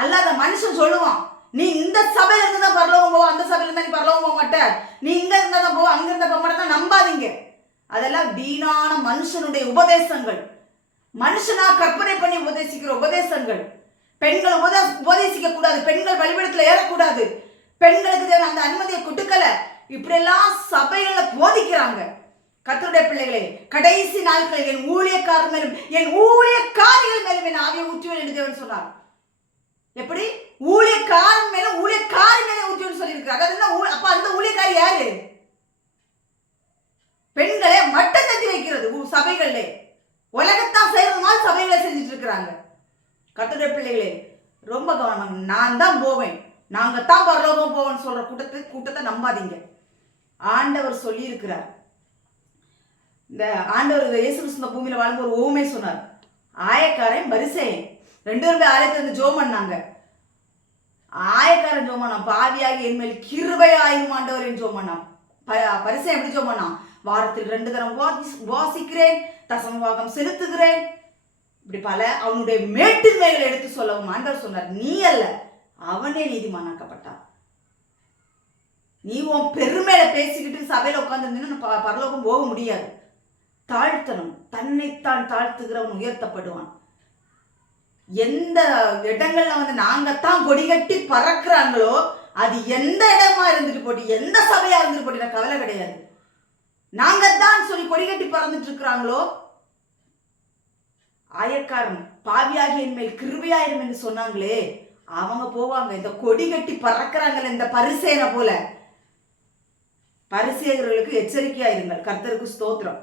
அல்லாத மனுஷன் சொல்லுவான், நீ இந்த சபையில இருந்து தான் பரலோகம் போவோம், அந்த சபையில இருந்தா நீ பரலோகம் போக மாட்ட, நீ இங்க இருந்தா தான் போவோம், அங்க இருந்தா போக மாட்டேன். நம்பாதீங்க. அதெல்லாம் வீணான மனுஷனுடைய உபதேசங்கள், மனுஷனா கற்பனை பண்ணி உபதேசிக்கிற உபதேசங்கள். பெண்கள் உபதேசிக்க கூடாது, பெண்கள் பலிபீடத்துல ஏறக்கூடாது, பெண்களுக்கு அந்த அனுமதியை கொடுக்கல, இப்படி எல்லாம் சபைகள்ல போதிக்கிறாங்க. கர்த்தருடைய பிள்ளைகளே, கடைசி நாட்களில் என் ஊழியக்காரர் மேலும் என் ஊழியக்காரிகள் மேலும் என் ஆவியை ஊற்றுவேன் என்று தேவன் சொன்னார். எப்படி? ஊழியக்காரன் மேலும் ஊழியக்காரி மேலே ஊற்றுவேன் சொல்லியிருக்கிறார். அப்ப அந்த ஊழியக்காரி யாரு? பெண்களை மட்டம் தட்டி வைக்கிறது சபைகள்ல, உலகத்தான் செய்யறதுனால சபைகளை செஞ்சுட்டு இருக்கிறாங்க. கர்த்தருடைய பிள்ளைகளே, ரொம்ப கவனம். நான் தான் போவேன், நாங்க தான் பரலோகம் போவேன்னு சொல்ற கூட்டத்தை நம்பாதீங்க. ஆண்டவர் சொல்லி இருக்கிறார். இந்த ஆண்டவர் இயேசு கிறிஸ்து பூமியில வாழ்ந்து ஒரு ஓமை சொன்னார். ஆயக்காரன் பரிசேயன் 2 பேரும் ஆலயத்துல இருந்து ஜோம் பண்ணாங்க. ஆயக்காரன் ஜோம் பண்ணான், பாவியாகி என் மேல் கிருபையாயிரும் ஆண்டவரின் ஜோம் பண்ணான். பரிசேயன் எப்படி ஜோம் பண்ணான்? வாரத்தில் 2 தரம் வாசிக்கிறேன், தசமபாகம் செலுத்துகிறேன், இப்படி பல அவனுடைய மேட்டின்மைகளை எடுத்து சொல்லவும் ஆண்டவர் சொன்னார், நீ அல்ல, அவனே நீதிமானாக்கப்பட்டான். நீ உன் பெருமையில பேசிக்கிட்டு சபையில உட்கார்ந்து பரலோகம் போக முடியாது. தாழ்த்தணும், தன்னைத்தான் தாழ்த்துகிறவன் உயர்த்தப்படுவான். எந்த இடங்கள்ல நாங்கத்தான் கொடி கட்டி பறக்கிறாங்களோ, அது எந்த இடமா இருந்துட்டு போட்டு, எந்த சபையா இருந்துட்டு போட்டு கவலை கிடையாது. நாங்கத்தான் சொல்லி கொடி கட்டி பறந்துட்டு இருக்கிறாங்களோ, ஆயக்காரன் பாவியாகி என் மேல் கிருபையாயிரும் என்று சொன்னாங்களே, அவங்க போவாங்க. இந்த கொடி கட்டி பறக்கிறாங்கல்ல, இந்த பரிசேயனை போல. பரிசேயர்களுக்கு எச்சரிக்கையாயிருங்கள். கர்த்தருக்கு ஸ்தோத்திரம்.